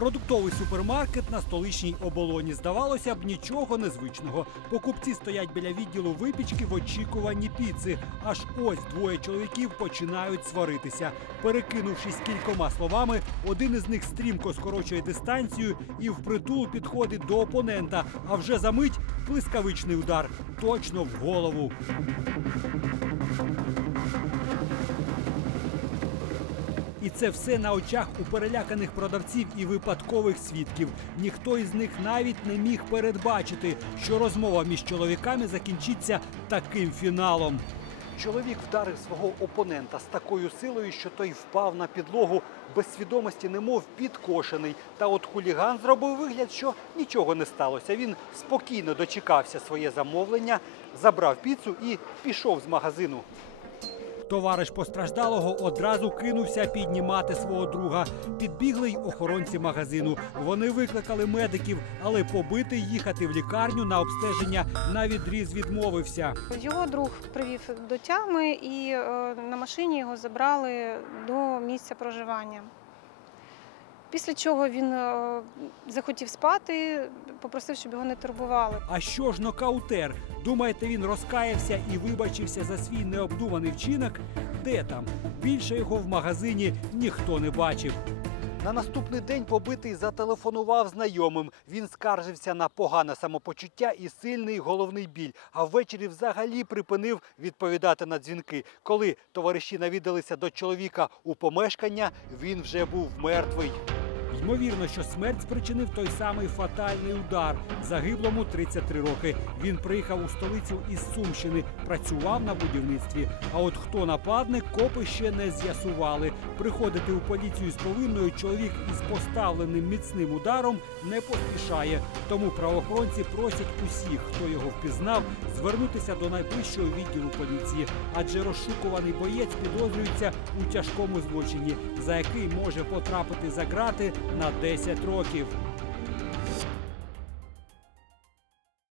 Продуктовий супермаркет на столичній оболоні. Здавалося б, нічого незвичного. Покупці стоять біля відділу випічки в очікуванні піци. Аж ось двоє чоловіків починають сваритися. Перекинувшись кількома словами, один із них стрімко скорочує дистанцію і впритул підходить до опонента. А вже за мить блискавичний удар точно в голову. І це все на очах у переляканих продавців і випадкових свідків. Ніхто із них навіть не міг передбачити, що розмова між чоловіками закінчиться таким фіналом. Чоловік вдарив свого опонента з такою силою, що той впав на підлогу без свідомості, немов підкошений. Та от хуліган зробив вигляд, що нічого не сталося. Він спокійно дочекався своє замовлення, забрав піцу і пішов з магазину. Товариш постраждалого одразу кинувся піднімати свого друга. Підбігли й охоронці магазину. Вони викликали медиків, але побитий їхати в лікарню на обстеження на відріз відмовився. Його друг привів до тями і е, на машині його забрали до місця проживання. Після чого він е, захотів спати, попросив, щоб його не турбували. А що ж нокаутер? Думаєте, він розкаявся і вибачився за свій необдуманий вчинок? Де там? Більше його в магазині ніхто не бачив. На наступний день побитий зателефонував знайомим. Він скаржився на погане самопочуття і сильний головний біль. А ввечері взагалі припинив відповідати на дзвінки. Коли товариші навідалися до чоловіка у помешкання, він вже був мертвий. Ймовірно, що смерть спричинив той самий фатальний удар. Загиблому 33 роки. Він приїхав у столицю із Сумщини, працював на будівництві. А от хто нападник, копи ще не з'ясували. Приходити у поліцію з повинною чоловік із поставленим міцним ударом не поспішає. Тому правоохоронці просять усіх, хто його впізнав, звернутися до найближчого відділу поліції, адже розшукуваний боєць підозрюється у тяжкому злочині, за який може потрапити за ґрати на 10 років.